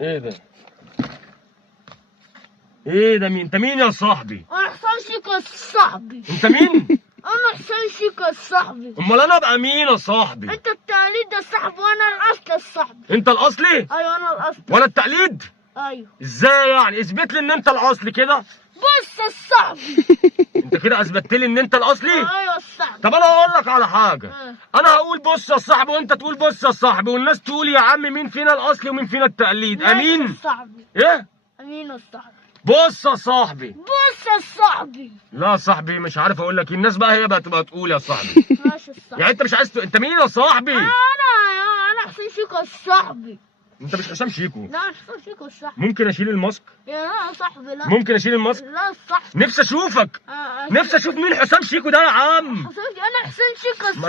ايه ده؟ ايه ده مين؟ انت مين يا صاحبي؟ انا حسين شيكا صاحبي. انت مين؟ انا حسين شيكا صاحبي. امال انا ابقى مين يا صاحبي؟ انت التقليد الصاحبي وانا الاصل الصاحبي. انت الاصلي؟ ايوه انا الاصل. وانا التقليد؟ ايوه. ازاي يعني؟ اثبت لي ان انت الاصلي كده. بص الصاحبي. انت كده اثبتت لي ان انت الاصلي؟ ايوه الصاحبي. طب انا هقول لك على حاجه. اه. انا هقول بص يا صاحبي وانت تقول بص يا صاحبي والناس تقول يا عم مين فينا الاصلي ومين فينا التقليد. ماشي امين؟ الصاحبي. ايه؟ امين الصاحبي. بص يا صاحبي. بص الصاحبي. لا يا صاحبي مش عارف اقول لك، الناس بقى هي بقى تبقى تقول يا صاحبي. ماشي الصاحبي. يعني انت مش عايز انت مين يا صاحبي؟ انا حسين شيكا الصاحبي. انت مش حسام شيكو. لا انا حسين شيكا الصاحبي. ممكن اشيل الماسك؟ يا صاحبي لا. ممكن اشيل الماسك؟ لا الصاحبي. نفسي اشوفك. نفسي اشوف مين حسام شيكو ده يا عم. انا حسين شيكا